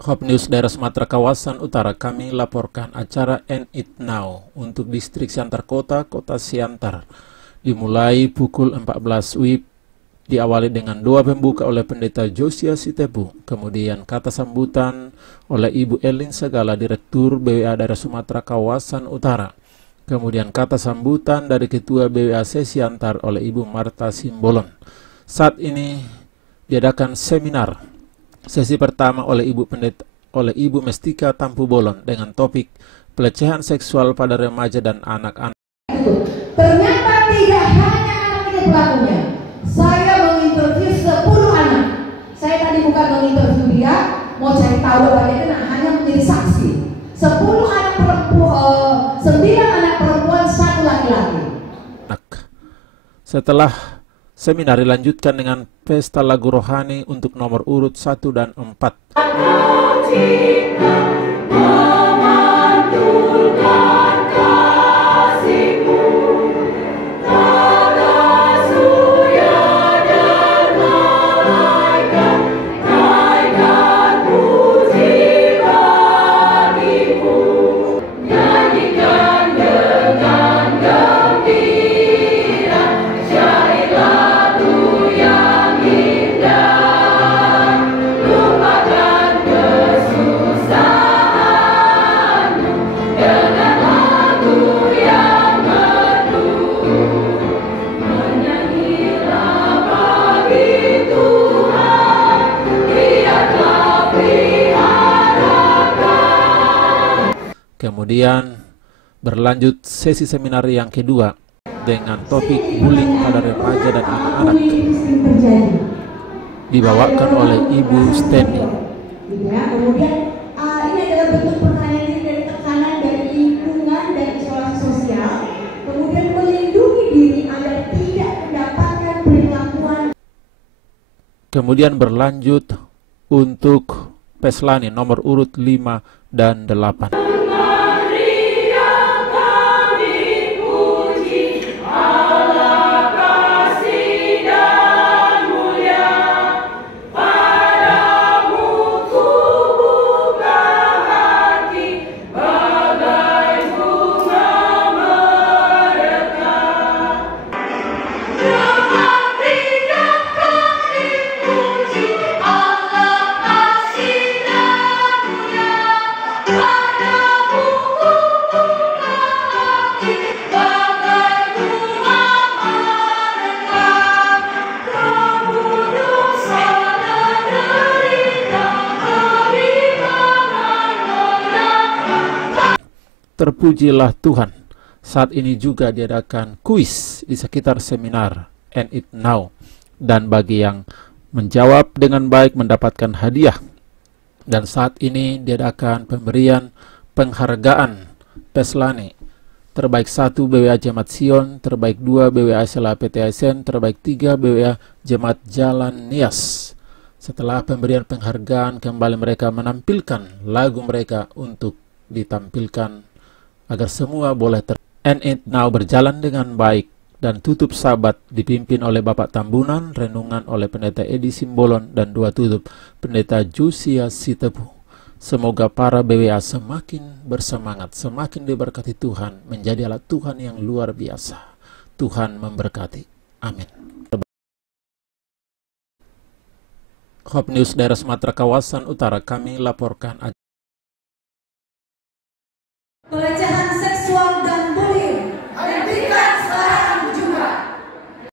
Hop News daerah Sumatera Kawasan Utara, kami laporkan acara And It Now untuk distrik Siantar Kota, Kota Siantar. Dimulai pukul 14 WIB, diawali dengan doa pembuka oleh Pendeta Josia Sitepu, kemudian kata sambutan oleh Ibu Elin Segala, Direktur BWA daerah Sumatera Kawasan Utara. Kemudian kata sambutan dari Ketua BWA Siantar oleh Ibu Marta Simbolon. Saat ini diadakan seminar. Sesi pertama oleh Ibu Mestika Tampu Bolon dengan topik pelecehan seksual pada remaja dan anak-anak. Ternyata tidak hanya anak ini pelakunya. Saya menginterview 10 anak. Saya tadi bukan menginterview dia, mau cari tahu apa dia kena, hanya menjadi saksi. 10 anak perempuan, 9 anak perempuan, 1 laki-laki. Setelah seminar dilanjutkan dengan pesta lagu rohani untuk nomor urut 1 dan 4. Kemudian berlanjut sesi seminar yang kedua dengan topik bullying pada remaja dan anak-anak, dibawakan oleh Ibu Steny. Kemudian ini adalah bentuk pertanyaan diri dari tekanan dari lingkungan dan isolasi sosial. Kemudian melindungi diri agar tidak mendapatkan perlakuan. Kemudian berlanjut untuk Peslani nomor urut 5 dan 8. Terpujilah Tuhan. Saat ini juga diadakan kuis di sekitar seminar And It Now. Dan bagi yang menjawab dengan baik mendapatkan hadiah. Dan saat ini diadakan pemberian penghargaan Peslani. Terbaik 1 BWA Jemaat Sion, terbaik 2 BWA Sela PTSN, terbaik 3 BWA Jemaat Jalan Nias. Setelah pemberian penghargaan, kembali mereka menampilkan lagu mereka untuk ditampilkan agar semua boleh And It Now berjalan dengan baik dan tutup sabat dipimpin oleh Bapak Tambunan, renungan oleh Pendeta Edi Simbolon, dan doa tutup Pendeta Josia Sitepu. Semoga para BWA semakin bersemangat, semakin diberkati Tuhan, menjadi alat Tuhan yang luar biasa. Tuhan memberkati. Amin. Hop News daerah Sumatera Kawasan Utara, kami laporkan pelecehan seksual